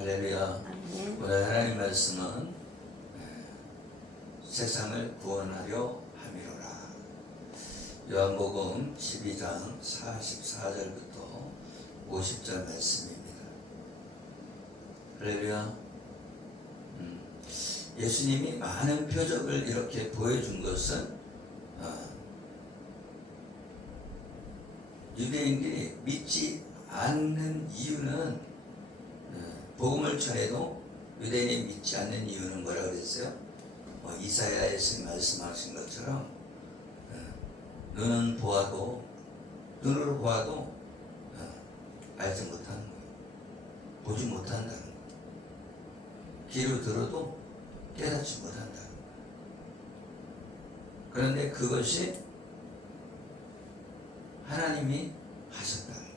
할렐루야. 오늘 하나님 말씀은 세상을 구원하려 함이로라. 요한복음 12장 44절부터 50절 말씀입니다. 할렐루야. 예수님이 많은 표적을 이렇게 보여준 것은 유대인들이 믿지 않는 이유는, 복음을 전해도 유대인이 믿지 않는 이유는 뭐라 그랬어요? 이사야에서 말씀하신 것처럼 눈으로 보아도 알지 못하는 거예요. 보지 못한다는 거예요. 귀로 들어도 깨닫지 못한다는 거예요. 그런데 그것이 하나님이 하셨다는 거예요.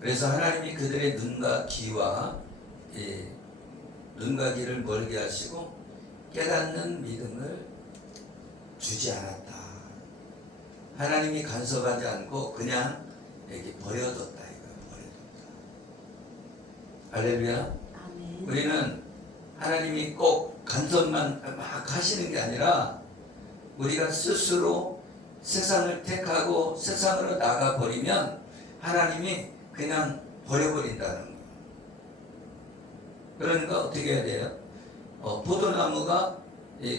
그래서 하나님이 그들의 눈과 귀를 멀게 하시고 깨닫는 믿음을 주지 않았다. 하나님이 간섭하지 않고 그냥 이렇게 버려뒀다. 할렐루야. 아멘. 우리는 하나님이 꼭 간섭만 막 하시는 게 아니라 우리가 스스로 세상을 택하고 세상으로 나가버리면 하나님이 그냥 버려버린다는 거예요. 그러니까 어떻게 해야 돼요? 포도나무가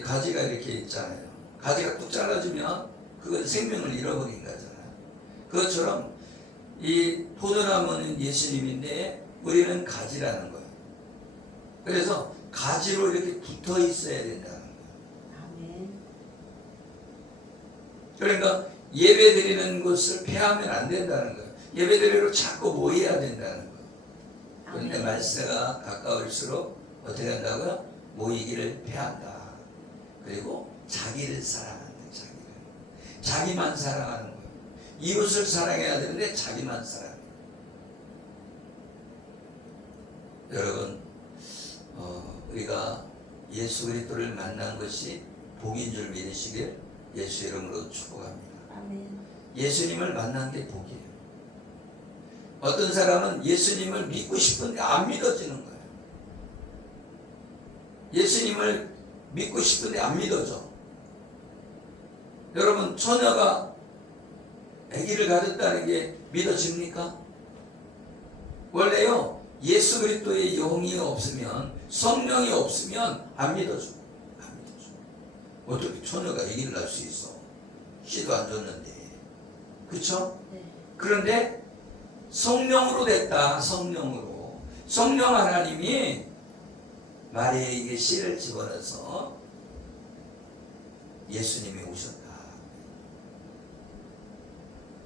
가지가 이렇게 있잖아요. 가지가 뚝 잘라지면 그건 생명을 잃어버린 거잖아요. 그것처럼 이 포도나무는 예수님인데 우리는 가지라는 거예요. 그래서 가지로 이렇게 붙어 있어야 된다는 거예요. 아멘. 그러니까 예배 드리는 것을 폐하면 안 된다는 거예요. 예배 드리러 자꾸 모여야 된다는 거예요. 그런데 말세가 가까울수록 어떻게 한다고요? 모이기를 폐한다. 그리고 자기를 사랑한다. 자기만 사랑하는 거예요. 이웃을 사랑해야 되는데 자기만 사랑해요. 여러분, 우리가 예수 그리스도를 만난 것이 복인 줄 믿으시길 예수 이름으로 축복합니다. 아멘. 예수님을 만난 게 복이에요. 어떤 사람은 예수님을 믿고 싶은데 안 믿어지는 거예요. 예수님을 믿고 싶은데 안 믿어져. 여러분, 처녀가 아기를 가졌다는 게 믿어집니까? 원래요, 예수 그리스도의 영이 없으면, 성령이 없으면 안 믿어줘. 안 믿어줘. 어떻게 처녀가 아기를 낳을 수 있어? 씨도 안 줬는데. 그쵸? 네. 그런데 성령으로 됐다. 성령으로. 성령 하나님이 마리아에게 씨를 집어넣어서 예수님이 오셨다.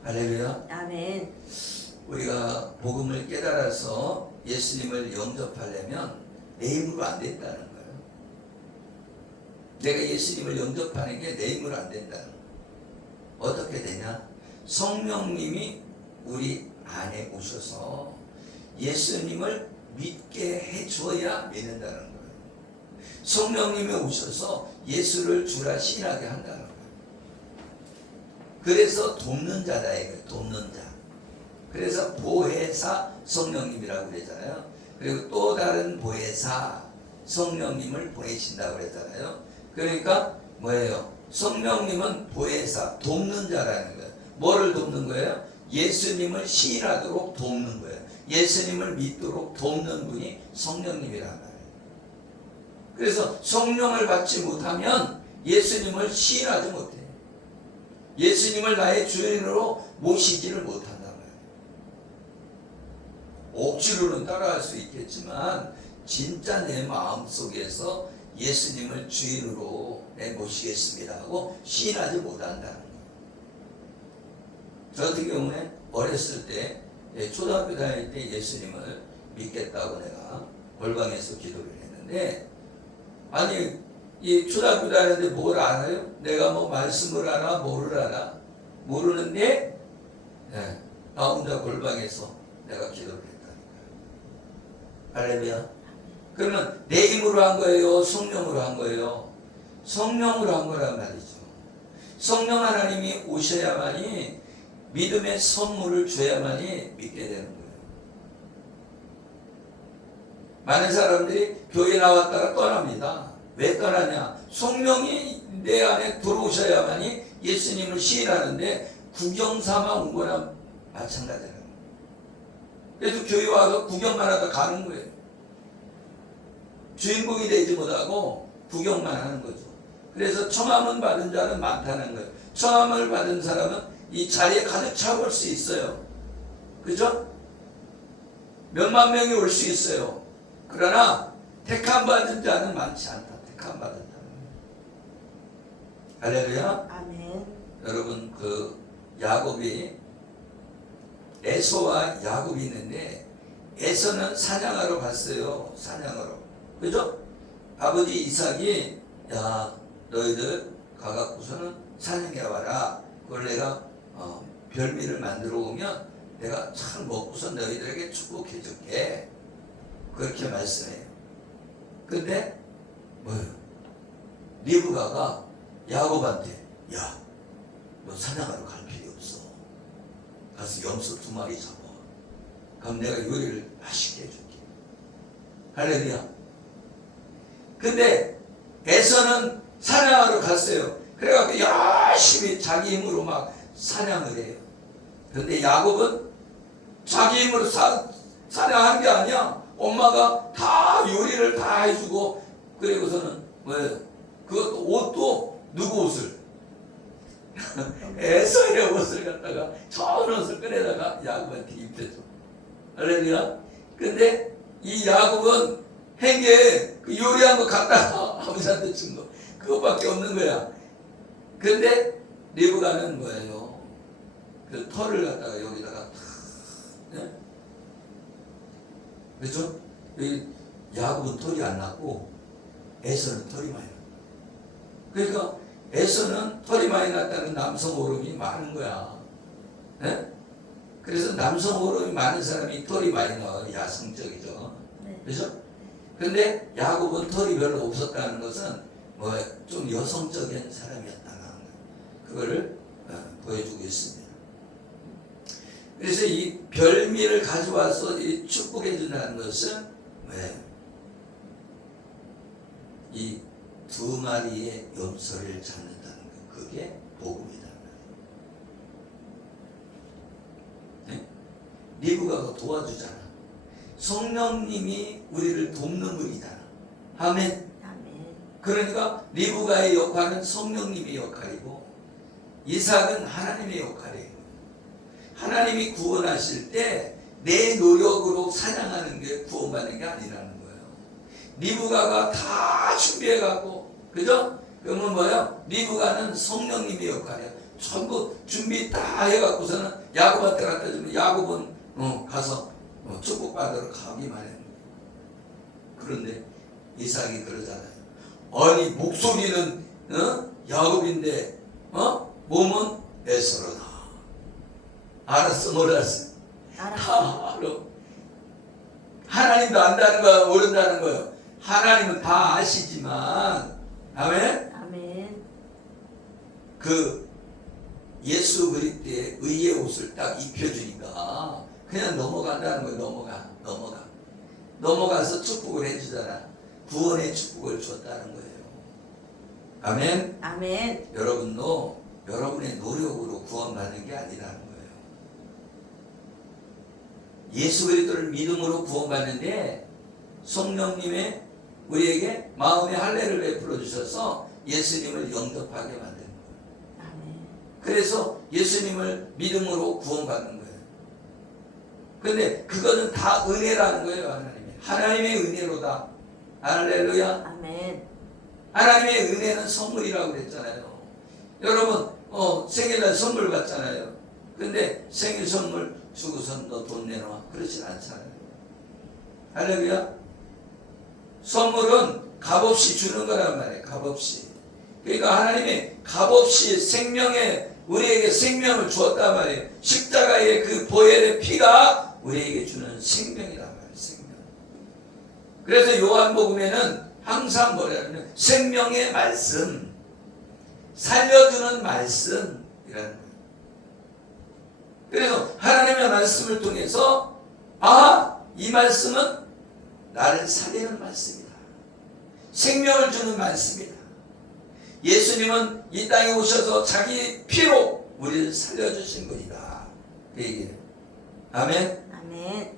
할렐루야. 아멘. 우리가 복음을 깨달아서 예수님을 영접하려면 내 힘으로 안 된다는 거예요. 내가 예수님을 영접하는 게 내 힘으로 안 된다는 거예요. 어떻게 되냐? 성령님이 우리 안에 오셔서 예수님을 믿게 해줘야 믿는다는 거예요. 성령님이 오셔서 예수를 주라 신하게 한다는 거예요. 그래서 돕는 자다 이거예요. 돕는 자. 그래서 보혜사 성령님이라고 그러잖아요. 그리고 또 다른 보혜사 성령님을 보내신다고 그러잖아요. 그러니까 뭐예요? 성령님은 보혜사, 돕는 자라는 거예요. 뭐를 돕는 거예요? 예수님을 시인하도록 돕는 거예요. 예수님을 믿도록 돕는 분이 성령님이란 말이에요. 그래서 성령을 받지 못하면 예수님을 시인하지 못해요. 예수님을 나의 주인으로 모시지를 못한단 말이에요. 억지로는 따라할 수 있겠지만 진짜 내 마음속에서 예수님을 주인으로 모시겠습니다 하고 시인하지 못한다는 거예요. 저 같은 경우에 어렸을 때 초등학교 다닐 때 예수님을 믿겠다고 내가 골방에서 기도를 했는데, 아니 이 초등학교 다니는데 뭘 알아요? 내가 뭐 말씀을 알아? 뭐를 알아? 모르는데 나 혼자 골방에서 내가 기도를 했다니까요. 할렐루야. 그러면 내 힘으로 한 거예요? 성령으로 한 거예요? 성령으로 한 거란 말이죠. 성령 하나님이 오셔야만이 믿음의 선물을 줘야만이 믿게 되는 거예요. 많은 사람들이 교회 나왔다가 떠납니다. 왜 떠나냐? 성령이 내 안에 들어오셔야만이 예수님을 시인하는데 구경 삼아 온 거나 마찬가지라는 거예요. 그래서 교회 와서 구경만 하다 가는 거예요. 주인공이 되지 못하고 구경만 하는 거죠. 그래서 청함을 받은 자는 많다는 거예요. 청함을 받은 사람은 이 자리에 가득 차올 수 있어요. 그죠? 몇만 명이 올 수 있어요. 그러나 택함 받은 자는 많지 않다. 택함 받은 자는. 할렐루야. 아멘. 여러분 그 야곱이 에서와 야곱이 있는데 에서는 사냥하러 갔어요. 사냥하러. 그죠? 아버지 이삭이 야 너희들 가갖고서는 사냥해 와라. 그걸 내가 별미를 만들어 오면 내가 참 먹고서 너희들에게 축복해 줄게. 그렇게 말씀해요. 근데 뭐예요? 리브가가 야곱한테 야 너 사냥하러 갈 필요 없어. 가서 염소 2마리 잡아. 그럼 내가 요리를 맛있게 해줄게. 할렐루야. 근데 에서는 사냥하러 갔어요. 그래갖고 열심히 자기 힘으로 막 사냥을 해요. 근데 야곱은 자기 힘으로 사냥한 게 아니야. 엄마가 다 요리를 다 해주고 그리고서는 뭐예요? 그것도 옷도 누구 옷을? 에서의 옷을 갖다가 좋은 옷을 꺼내다가 야곱한테 입혀줘. 할렐루야. 근데 이 야곱은 행에 그 요리한 거 갖다가 아버지한테 준 거 그것밖에 없는 거야. 근데 리브가는 뭐예요? 그 털을 갖다가 여기다가 네? 그렇죠? 야곱은 털이 안 났고 에서는 털이 많이 났어. 그러니까 에서는 털이 많이 났다는 남성 호르몬이 많은 거야. 네? 그래서 남성 호르몬이 많은 사람이 털이 많이 나와요. 야성적이죠. 네. 그렇죠? 근데 야곱은 털이 별로 없었다는 것은 뭐 좀 여성적인 사람이었다는 그거를 보여주고 있습니다. 그래서 이 별미를 가져와서 축복해 준다는 것은 왜? 이 2마리의 염소를 잡는다는 것, 그게 복음이다. 네? 리브가가 도와주잖아. 성령님이 우리를 돕는 분이잖아. 아멘. 아멘. 그러니까 리브가의 역할은 성령님의 역할이고 이삭은 하나님의 역할이에요. 하나님이 구원하실 때 내 노력으로 사냥하는 게 구원받는 게 아니라는 거예요. 리브가가 다 준비해갖고, 그죠? 그러면 뭐예요? 리브가는 성령님의 역할이에요. 전부 준비 다 해갖고서는 야곱한테 갖다 주면 야곱은 가서 축복받으러 가기만 해요. 그런데 이삭이 그러잖아요. 아니 목소리는 야곱인데 몸은 에서로다. 알았어, 몰랐어. 다 알아. 하나님도 안다는 거야, 모른다는 거예요. 하나님은 다 아시지만, 아멘? 아멘. 그 예수 그리스도의 의의 옷을 딱 입혀주니까 그냥 넘어간다는 거예요. 넘어가서 축복을 해주잖아. 구원의 축복을 줬다는 거예요. 아멘? 아멘. 여러분도 여러분의 노력으로 구원받는 게 아니라는 거예요. 예수 그리스도를 믿음으로 구원받는데 성령님의 우리에게 마음의 할례를 베풀어 주셔서 예수님을 영접하게 만든 거예요. 아멘. 그래서 예수님을 믿음으로 구원받는 거예요. 근데 그거는 다 은혜라는 거예요. 하나님의 은혜로다. 할렐루야. 아멘. 하나님의 은혜는 선물이라고 그랬잖아요. 여러분 생일날 선물 받잖아요. 근데 생일 선물 주고선 너 돈 내놔. 그렇진 않잖아요. 할렐루야. 선물은 값없이 주는 거란 말이에요. 값없이. 그러니까 하나님이 값없이 우리에게 생명을 주었단 말이에요. 십자가의 그 보혈의 피가 우리에게 주는 생명이란 말이에요. 생명. 그래서 요한복음에는 항상 뭐냐면 생명의 말씀, 살려주는 말씀이라는 거예요. 그래서 하나님의 말씀을 통해서 이 말씀은 나를 살리는 말씀이다. 생명을 주는 말씀이다. 예수님은 이 땅에 오셔서 자기 피로 우리를 살려주신 분이다. 그 얘기예요. 아멘. 아멘.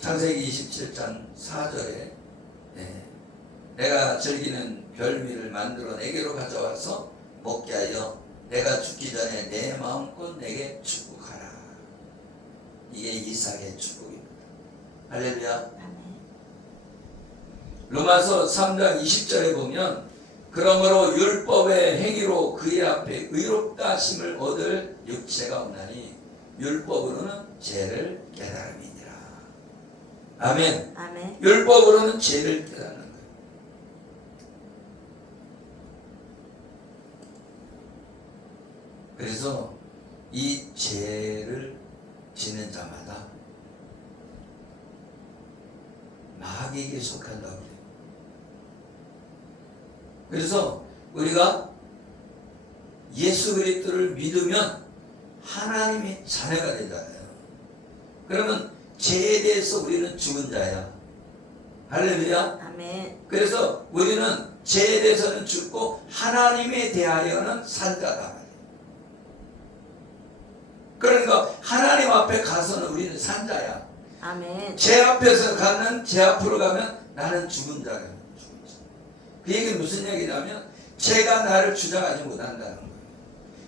창세기 27장 4절에 내가 즐기는 별미를 만들어 내게로 가져와서 먹게 하여 내가 죽기 전에 내 마음껏 내게 축복하라. 이게 이삭의 축복입니다. 할렐루야. 아멘. 로마서 3장 20절에 보면 그러므로 율법의 행위로 그의 앞에 의롭다 하심을 얻을 육체가 없나니 율법으로는 죄를 깨달음이니라. 아멘. 아멘. 율법으로는 죄를 깨닫는 거예요. 그래서 이 죄를 지는 자마다 마귀에게 속한다고 그래요. 그래서 우리가 예수 그리스도를 믿으면 하나님의 자녀가 되잖아요. 그러면 죄에 대해서 우리는 죽은 자야. 할렐루야. 아멘. 그래서 우리는 죄에 대해서는 죽고 하나님에 대하여는 산 자다. 그러니까 하나님 앞에 가서는 우리는 산 자야. 아멘. 제 앞에서 가는 제 앞으로 가면 나는 죽은 자야. 그 얘기는 무슨 얘기냐면 죄가 나를 주장하지 못한다는 거예요.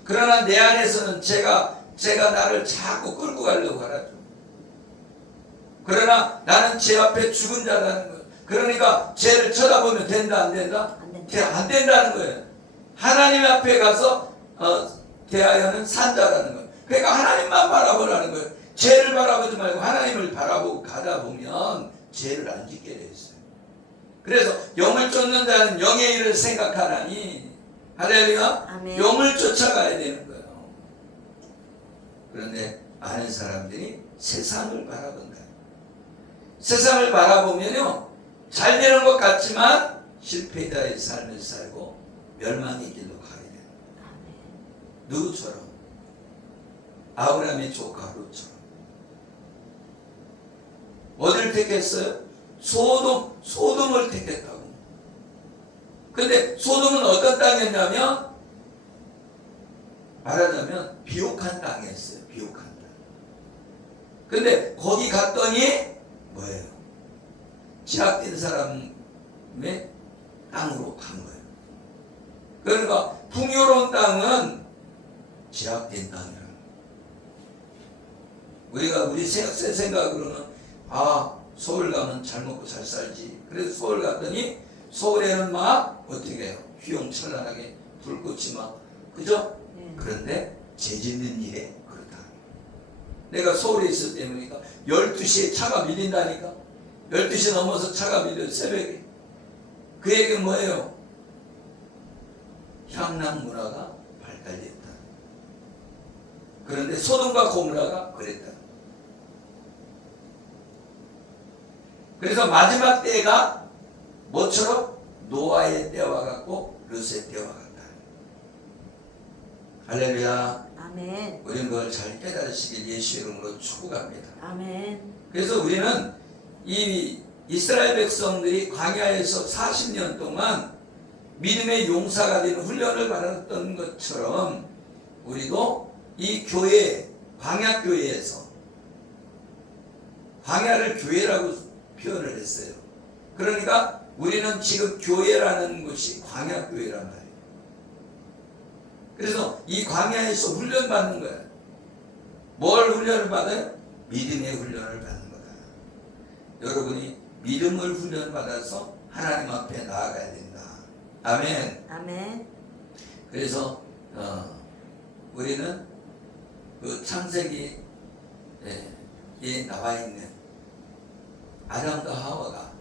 그러나 내 안에서는 죄가 나를 자꾸 끌고 가려고 하죠. 그러나 나는 제 앞에 죽은 자라는 거예요. 그러니까 죄를 쳐다보면 된다 안 된다? 안 된다. 안 된다는 거예요. 하나님 앞에 가서 대하여는 산 자라는 거예요. 그러니까 하나님만 바라보라는 거예요. 죄를 바라보지 말고 하나님을 바라보고 가다 보면 죄를 안 짓게 돼 있어요. 그래서 영을 쫓는 자는 영의 일을 생각하라니. 할렐루야. 아멘. 영을 쫓아가야 되는 거예요. 그런데 많은 사람들이 세상을 바라본다. 세상을 바라보면요 잘 되는 것 같지만 실패자의 삶을 살고 멸망의 길로 가게 돼요. 누구처럼? 아브라함의 조카 롯처럼. 어디를 택했어요? 소돔을 택했다고. 근데 소돔은 어떤 땅이었냐면 말하자면 비옥한 땅이었어요. 비옥한 땅. 근데 거기 갔더니 뭐예요? 제약된 사람의 땅으로 간 거예요. 그러니까 풍요로운 땅은 제약된 땅이라. 우리가 우리 생각으로는 서울 가면 잘 먹고 잘 살지. 그래서 서울 갔더니 서울에는 막 어떻게 해요? 휘용찬란하게 불꽃이 막 그죠? 그런데 죄 짓는 일에 그렇다. 내가 서울에 있을 때니까 12시에 차가 밀린다니까. 12시 넘어서 차가 밀려요. 새벽에. 그 얘기는 뭐예요? 향락 문화가 발달됐다. 그런데 소돔과 고모라가 그랬다. 그래서 마지막 때가 뭐처럼? 노아의 때와 같고 롯의 때와 같다. 할렐루야. 아멘. 우리는 그걸 잘 깨달으시길 예수 이름으로 축복합니다. 아멘. 그래서 우리는 이 이스라엘 백성들이 광야에서 40년 동안 믿음의 용사가 되는 훈련을 받았던 것처럼 우리도 이 교회, 광야교회에서 광야를 교회라고 표현을 했어요. 그러니까 우리는 지금 교회라는 것이 광야교회란 말이에요. 그래서 이 광야에서 훈련받는 거예요. 뭘 훈련을 받아요? 믿음의 훈련을 받는 거다. 여러분이 믿음을 훈련받아서 하나님 앞에 나아가야 된다. 아멘. 아멘. 그래서 우리는 그 창세기에 나와 있는 아담과 하와가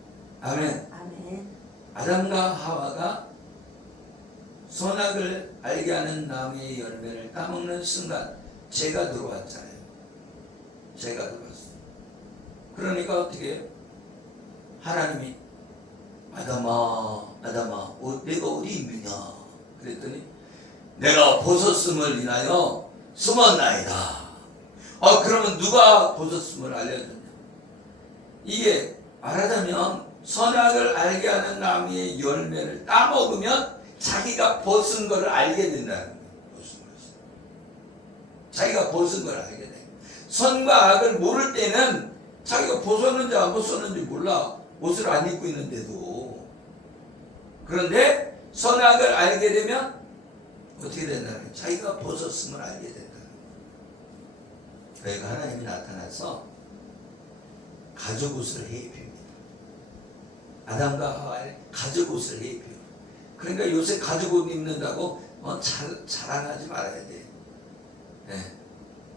아멘. 아멘. 아담과 하와가 선악을 알게 하는 나무의 열매를 따먹는 순간 죄가 들어왔잖아요. 죄가 들어왔어. 그러니까 어떻게 해요? 하나님이 아담아 내가 어디 있느냐 그랬더니 내가 벗었음을 인하여 숨었나이다. 그러면 누가 벗었음을 알려줬냐? 이게 말하자면 선악을 알게 하는 나무의 열매를 따먹으면 자기가 벗은 것을 알게 된다는 거예요. 벗은 것을. 자기가 벗은 걸 알게 돼. 선과 악을 모를 때는 자기가 벗었는지 안 벗었는지 몰라. 옷을 안 입고 있는데도. 그런데 선악을 알게 되면 어떻게 된다는 거예요? 자기가 벗었음을 알게 된다는 거예요. 그러니까 하나님이 나타나서 가죽옷을 해입힙니다. 아담과 하와의 가죽옷을 해입혀요. 그러니까 요새 가죽옷 입는다고 자랑하지 말아야 돼. 네.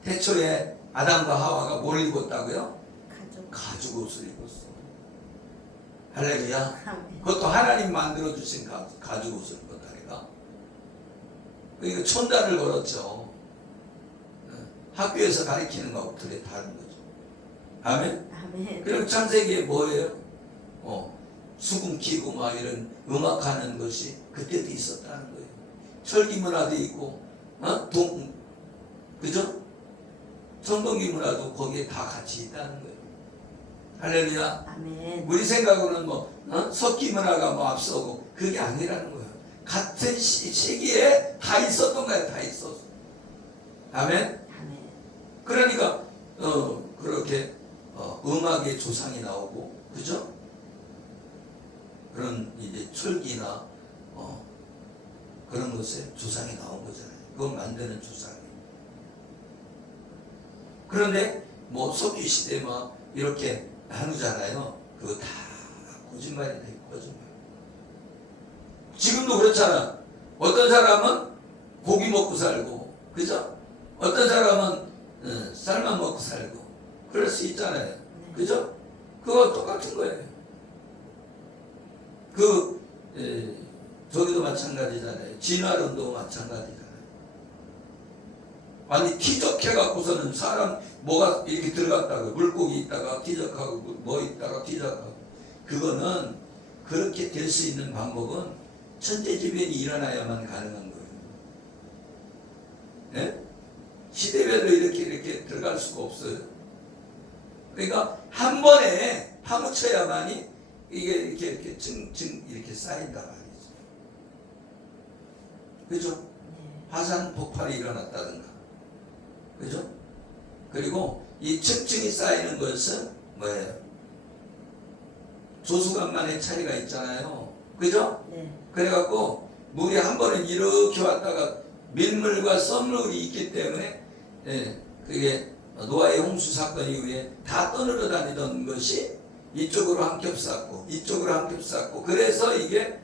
태초에 아담과 하와가 뭘 입었다고요? 가죽옷을 입었어. 할렐루야. 그것도 하나님 만들어주신 가죽옷을 입었다니까. 그러니까 촌단을 걸었죠. 학교에서 가르치는 거하고 되게 다른 거죠. 아멘? 아멘. 그럼 창세기에 뭐예요? 수금 키고 막 이런 음악하는 것이 그때도 있었다는 거예요. 철기 문화도 있고, 그죠? 청동기 문화도 거기에 다 같이 있다는 거예요. 할렐루야. 아멘. 우리 생각으로는 석기 문화가 앞서고 그게 아니라는 거예요. 같은 시기에 다 있었던 거예요. 다 있었어. 아멘. 아멘. 그러니까 그렇게 음악의 조상이 나오고, 그죠? 그런 이제 철기나 그런 것에 조상이 나온 거잖아요. 그걸 만드는 조상이. 그런데 석유 시대 막 이렇게 나누잖아요. 그거 다 거짓말이다. 거짓말. 지금도 그렇잖아. 어떤 사람은 고기 먹고 살고, 그죠? 어떤 사람은 쌀만 먹고 살고, 그럴 수 있잖아요. 그죠? 그거 똑같은 거예요. 저기도 마찬가지잖아요. 진화론도 마찬가지잖아요. 아니 티적해갖고서는 사람 뭐가 이렇게 들어갔다가 물고기 있다가 티적하고 뭐 있다가 티적하고, 그거는 그렇게 될 수 있는 방법은 천재지변이 일어나야만 가능한 거예요. 네? 시대별로 이렇게 들어갈 수가 없어요. 그러니까 한 번에 파묻혀야만이 이게 이렇게 이렇게 쌓인다 말이죠. 그죠? 네. 화산 폭발이 일어났다든가. 그죠? 그리고 이 층층이 쌓이는 것은 뭐예요? 조수간만의 차이가 있잖아요. 그죠? 네. 그래갖고 물이 한 번은 이렇게 왔다가 밀물과 썰물이 있기 때문에 그게 노아의 홍수 사건 이후에 다 떠늘어 다니던 것이 이쪽으로 한 겹 쌓고 이쪽으로 한 겹 쌓고, 그래서 이게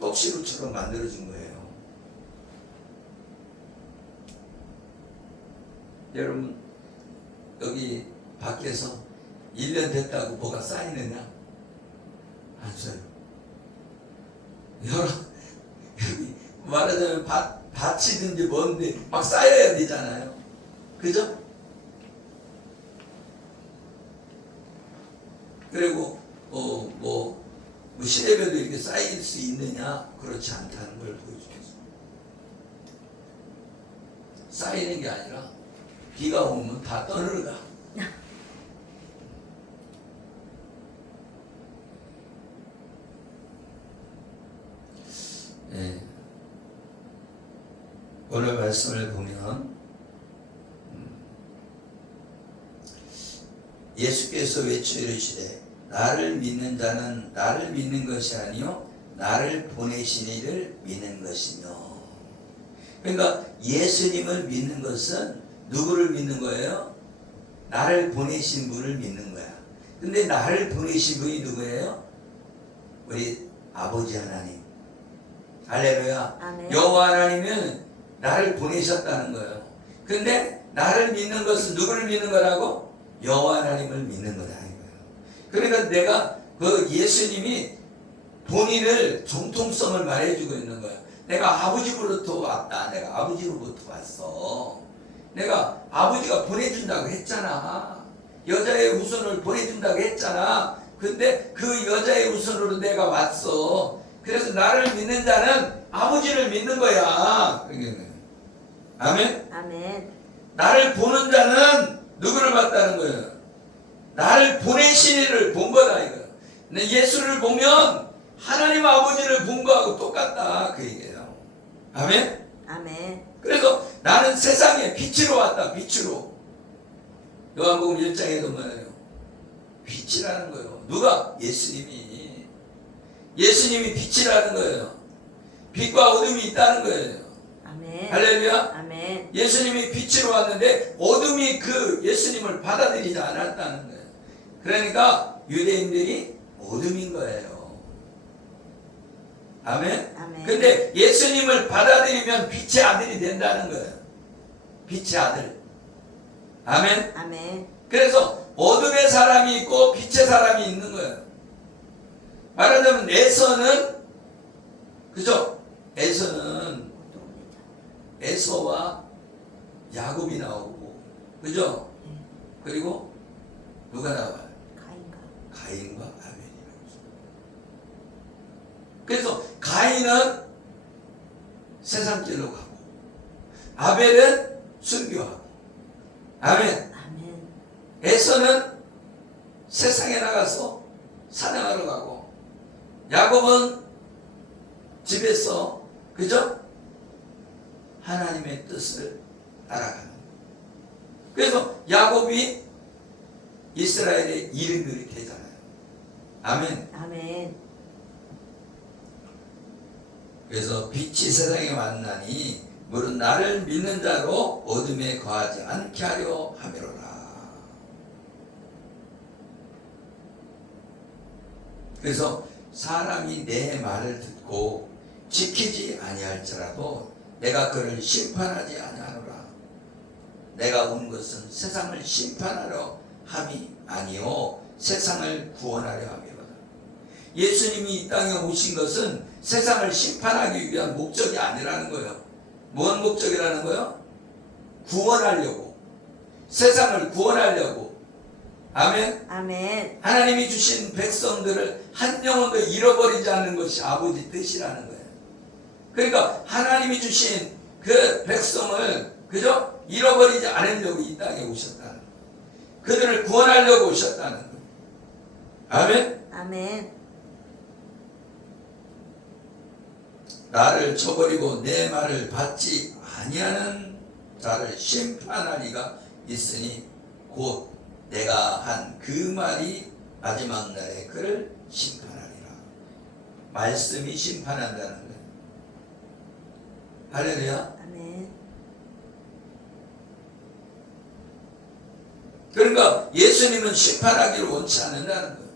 떡시루처럼 만들어진 거예요. 여러분 여기 밖에서 1년 됐다고 뭐가 쌓이느냐? 안 써요. 여기 말하자면 밭이든지 뭔데 막 쌓여야 되잖아요. 그죠? 그리고 시대별로 이렇게 쌓일 수 있느냐? 그렇지 않다는 걸 보여주겠습니다. 쌓이는 게 아니라 비가 오면 다 떠늘어가. 네. 오늘 말씀을 보면 예수께서 외쳐 이르시되 나를 믿는 자는 나를 믿는 것이 아니요 나를 보내신 이를 믿는 것이며. 그러니까 예수님을 믿는 것은 누구를 믿는 거예요? 나를 보내신 분을 믿는 거야. 근데 나를 보내신 분이 누구예요? 우리 아버지 하나님. 할렐루야. 아멘. 여호와 하나님은 나를 보내셨다는 거예요. 근데 나를 믿는 것은 누구를 믿는 거라고? 여호와 하나님을 믿는 거다 이거예요. 그러니까 내가 그 예수님이 본인을 정통성을 말해주고 있는 거예요. 내가 아버지로부터 왔다. 내가 아버지로부터 왔어. 내가 아버지가 보내준다고 했잖아. 여자의 후손을 보내준다고 했잖아. 근데 그 여자의 후손으로 내가 왔어. 그래서 나를 믿는 자는 아버지를 믿는 거야. 아멘? 아멘. 나를 보는 자는 누구를 봤다는 거예요? 나를 보내신 이를 본 거다 이거. 근데 예수를 보면 하나님 아버지를 본 거하고 똑같다 그 얘기예요. 아멘. 아멘. 그래서 나는 세상에 빛으로 왔다. 빛으로. 요한복음 1장에도 뭐예요? 빛이라는 거예요. 누가? 예수님이. 예수님이 빛이라는 거예요. 빛과 어둠이 있다는 거예요. 아멘. 할렐루야. 아멘. 예수님이 빛으로 왔는데 어둠이 그 예수님을 받아들이지 않았다는 거예요. 그러니까 유대인들이 어둠인 거예요. 아멘. 아멘. 근데 예수님을 받아들이면 빛의 아들이 된다는 거예요. 빛의 아들. 아멘. 아멘. 그래서 어둠의 사람이 있고 빛의 사람이 있는 거예요. 말하자면 에서는 그죠? 에서는 에서와 야곱이 나오고 그죠? 그리고 누가 나와요? 가인과 아벨이라고. 그래서 가인은 세상 길로 가고 아벨은 순교하고. 아멘. 아멘. 에서는 세상에 나가서 사냥하러 가고 야곱은 집에서 그죠? 하나님의 뜻을 따라가는. 그래서 야곱이 이스라엘의 이름들이 되잖아요. 아멘. 아멘. 그래서 빛이 세상에 왔나니 물은 나를 믿는 자로 어둠에 거하지 않게 하려 함이로라. 그래서 사람이 내 말을 듣고 지키지 아니할지라도 내가 그를 심판하지 아니하노라. 내가 온 것은 세상을 심판하려 함이 아니요 세상을 구원하려 함이로다. 예수님이 이 땅에 오신 것은 세상을 심판하기 위한 목적이 아니라는 거예요. 뭔 목적이라는 거예요? 구원하려고. 세상을 구원하려고. 아멘. 아멘. 하나님이 주신 백성들을 한 영혼도 잃어버리지 않는 것이 아버지 뜻이라는 거예요. 그러니까 하나님이 주신 그 백성을 그죠? 잃어버리지 않으려고 이 땅에 오셨다는 거예요. 그들을 구원하려고 오셨다는 거예요. 아멘. 아멘. 나를 저버리고 내 말을 받지 아니하는 자를 심판하리가 있으니 곧 내가 한 그 말이 마지막 날에 그를 심판하리라. 말씀이 심판한다는 거예요. 할렐루야. 아멘. 그러니까 예수님은 심판하기를 원치 않는다는 거예요.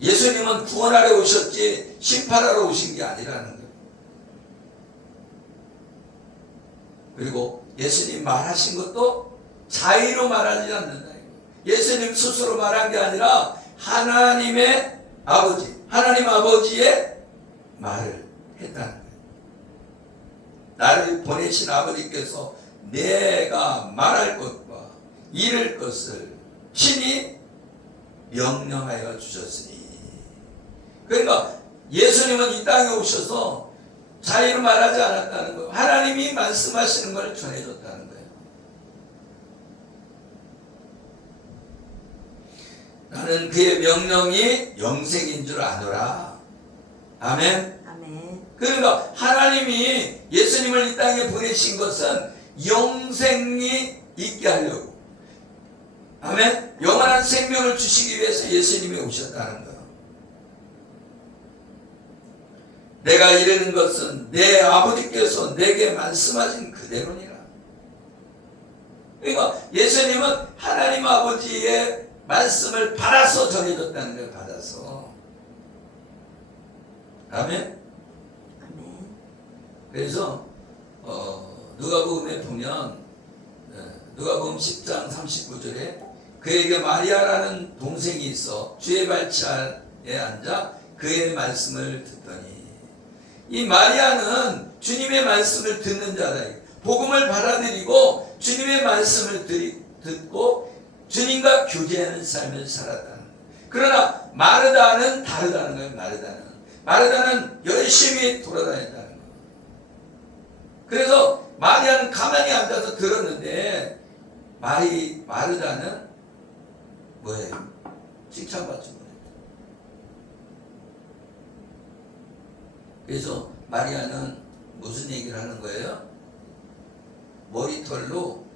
예수님은 구원하러 오셨지 심판하러 오신 게 아니라는 거예요. 그리고 예수님 말하신 것도 자의로 말하지 않는다. 예수님 스스로 말한 게 아니라 하나님의 아버지, 하나님 아버지의 말을 했다는 거예요. 나를 보내신 아버지께서 내가 말할 것과 이룰 것을 친히 명령하여 주셨으니. 그러니까 예수님은 이 땅에 오셔서 자의로 말하지 않았다는 거예요. 하나님이 말씀하시는 걸 전해줬다는 거예요. 나는 그의 명령이 영생인 줄 아노라. 아멘. 아멘. 그러니까 하나님이 예수님을 이 땅에 보내신 것은 영생이 있게 하려고. 아멘. 영원한 생명을 주시기 위해서 예수님이 오셨다는 거예요. 내가 이르는 것은 내 아버지께서 내게 말씀하신 그대로니라. 그러니까 예수님은 하나님 아버지의 말씀을 받아서 전해줬다는 걸 받아서. 아멘. 아멘. 그래서 누가복음에 보면 누가복음 10장 39절에 그에게 마리아라는 동생이 있어 주의 발치에 앉아 그의 말씀을 듣더니. 이 마리아는 주님의 말씀을 듣는 자다. 복음을 받아들이고 주님의 말씀을 듣고 주님과 교제하는 삶을 살았다는 거예요. 그러나 마르다는 다르다는 거예요. 마르다는 열심히 돌아다녔다는 거예요. 그래서 마리아는 가만히 앉아서 들었는데 말이 마르다는 뭐예요? 칭찬받지 못했다. 그래서 마리아는 무슨 얘기를 하는 거예요? 머리털로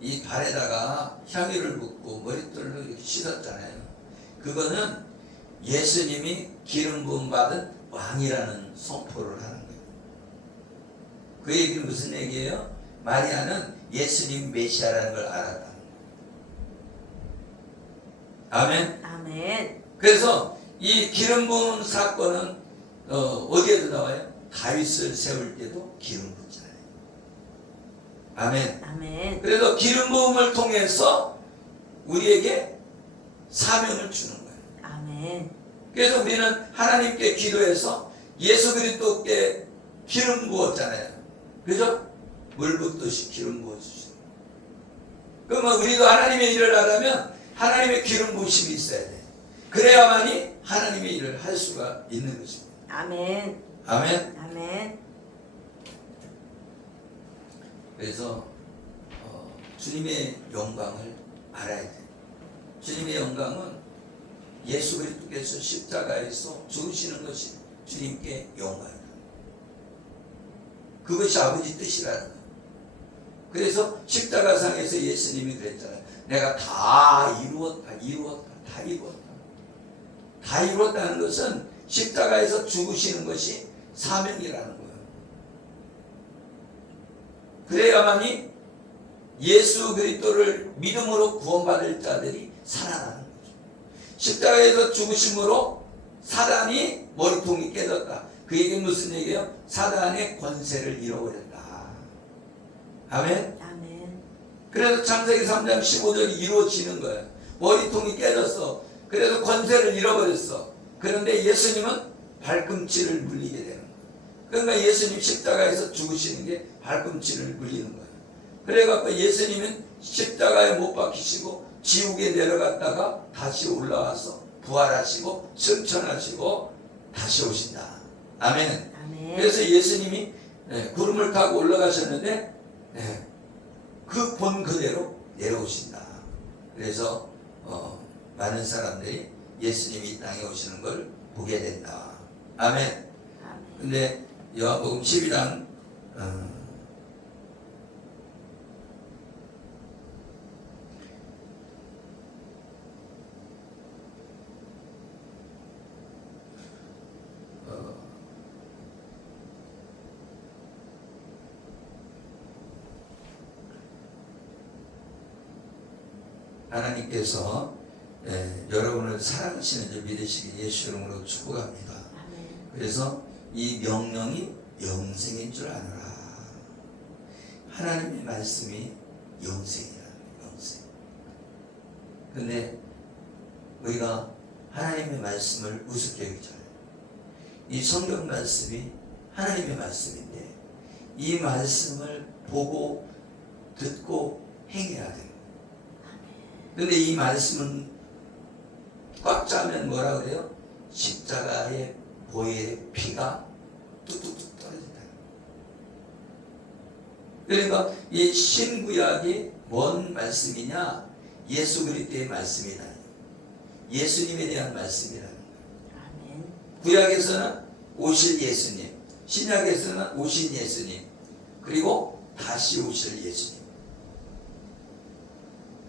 이 발에다가 향유를 붓고 머리털로 이렇게 씻었잖아요. 그거는 예수님이 기름 부음 받은 왕이라는 선포를 하는 거예요. 그 얘기는 무슨 얘기예요? 마리아는 예수님 메시아라는 걸 알았다는 거예요. 아멘. 아멘. 그래서 이 기름 부음 사건은 어디에도 나와요? 다윗을 세울 때도 기름 붓잖아요. 아멘. 아멘. 그래서 기름 부음을 통해서 우리에게 사명을 주는 거예요. 아멘. 그래서 우리는 하나님께 기도해서 예수 그리스도께 기름 부었잖아요. 그죠? 물 붓듯이 기름 부어주시는 거예요. 그러면 우리도 하나님의 일을 하려면 하나님의 기름 부으심이 있어야 돼. 그래야만이 하나님의 일을 할 수가 있는 것입니다. 아멘. 아멘. 아멘. 그래서 주님의 영광을 알아야 돼. 주님의 영광은 예수 그리스도께서 십자가에서 죽으시는 것이 주님께 영광이다. 그것이 아버지 뜻이라는 거예요. 그래서 십자가상에서 예수님이 그랬잖아요. 내가 다 이루었다. 다 이루었다는 것은 십자가에서 죽으시는 것이 사명이라는 거예요. 그래야만이 예수 그리스도를 믿음으로 구원받을 자들이 살아나는 거죠. 십자가에서 죽으심으로 사단이 머리통이 깨졌다. 그 얘기는 무슨 얘기예요? 사단의 권세를 잃어버렸다. 아멘. 아멘. 그래서 창세기 3장 15절이 이루어지는 거예요. 머리통이 깨졌어. 그래서 권세를 잃어버렸어. 그런데 예수님은 발꿈치를 물리게 되는 거예요. 그러니까 예수님 십자가에서 죽으시는 게 발꿈치를 물리는 거예요. 그래갖고 예수님은 십자가에 못 박히시고 지옥에 내려갔다가 다시 올라와서 부활하시고 승천하시고 다시 오신다. 아멘. 아멘. 그래서 예수님이 구름을 타고 올라가셨는데 그 본 그대로 내려오신다. 그래서 많은 사람들이 예수님이 이 땅에 오시는 걸 보게 된다. 아멘. 아멘. 근데 요한복음 12장 하나님께서 여러분을 사랑하시는 줄 믿으시기 예수 이름으로 축복합니다. 아멘. 그래서 이 명령이 영생인 줄 아노라. 하나님의 말씀이 영생이라는 거예요. 영생. 근데 우리가 하나님의 말씀을 우습게 여기잖아요. 이 성경 말씀이 하나님의 말씀인데 이 말씀을 보고 듣고 행해야 돼요. 근데 이 말씀은 꽉 짜면 뭐라 그래요? 십자가의 보혈의 피가 뚝뚝뚝 떨어진다. 그러니까 이 신구약이 뭔 말씀이냐? 예수 그리스도의 말씀이다. 예수님에 대한 말씀이라는 거예요. 아멘. 구약에서는 오실 예수님, 신약에서는 오신 예수님, 그리고 다시 오실 예수님.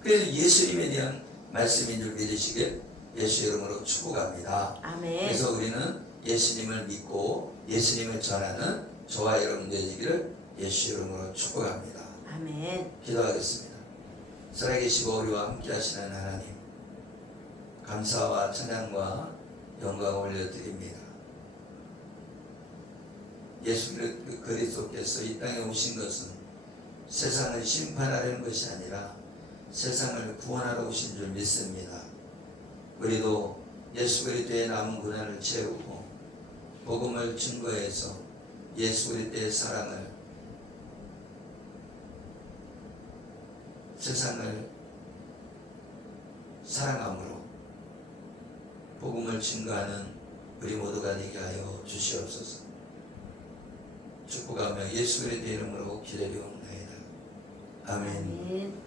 그래서 예수님에 대한 말씀인 줄 믿으시길 예수 이름으로 축복합니다. 아멘. 그래서 우리는 예수님을 믿고 예수님을 전하는 저와 여러분 되시기를 예수 이름으로 축복합니다. 아멘. 기도하겠습니다. 살아계시고 우리와 함께 하시는 하나님, 감사와 찬양과 영광을 올려드립니다. 예수 그리스도께서 이 땅에 오신 것은 세상을 심판하려는 것이 아니라 세상을 구원하러 오신 줄 믿습니다. 우리도 예수 그리스도의 남은 고난을 채우고 복음을 증거해서 예수 그리스도의 사랑을 세상을 사랑함으로 복음을 증거하는 우리 모두가 되게 하여 주시옵소서. 축복하며 예수 그리스도의 이름으로 기도드리옵나이다. 아멘. 아멘.